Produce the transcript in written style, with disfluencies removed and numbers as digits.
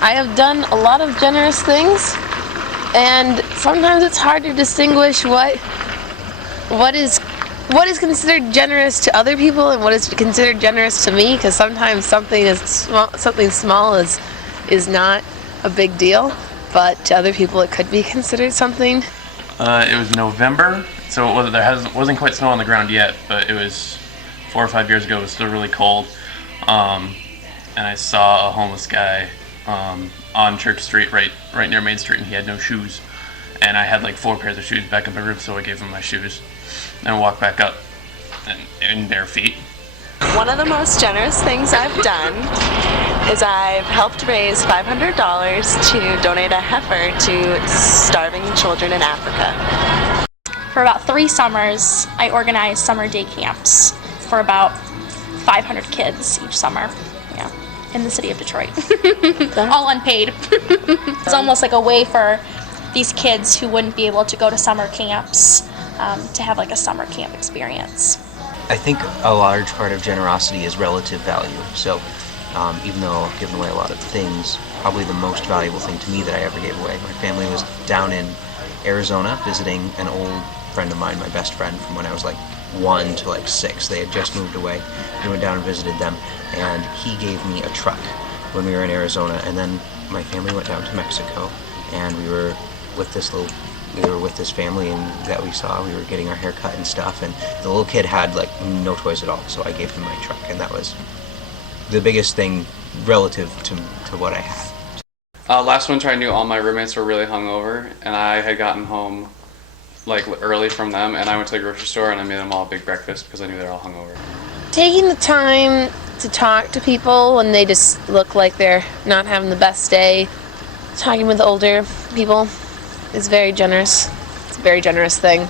I have done a lot of generous things, and sometimes it's hard to distinguish what is considered generous to other people and what is considered generous to me, because sometimes something small is not a big deal, but to other people it could be considered something. It was November, so wasn't quite snow on the ground yet, but it was 4 or 5 years ago. It was still really cold, and I saw a homeless guy on Church Street, right near Main Street, and he had no shoes. And I had like 4 pairs of shoes back on my roof, so I gave him my shoes and walked back up in bare feet. One of the most generous things I've done is I've helped raise $500 to donate a heifer to starving children in Africa. For about 3 summers, I organized summer day camps for about 500 kids each summer. Yeah, in the city of Detroit. All unpaid. It's almost like a way for these kids who wouldn't be able to go to summer camps to have like a summer camp experience. I think a large part of generosity is relative value. So even though I've given away a lot of things, probably the most valuable thing to me that I ever gave away, my family was down in Arizona visiting an old friend of mine, my best friend from when I was like 1 to like 6. They had just moved away. We went down and visited them, and he gave me a truck when we were in Arizona. And then my family went down to Mexico, and we were with this family and that we saw. We were getting our hair cut and stuff, and the little kid had like no toys at all, so I gave him my truck, and that was the biggest thing relative to what I had. Last winter I knew all my roommates were really hungover, and I had gotten home like early from them, and I went to the grocery store and I made them all a big breakfast because I knew they were all hungover. Taking the time to talk to people when they just look like they're not having the best day, talking with older people is very generous. It's a very generous thing.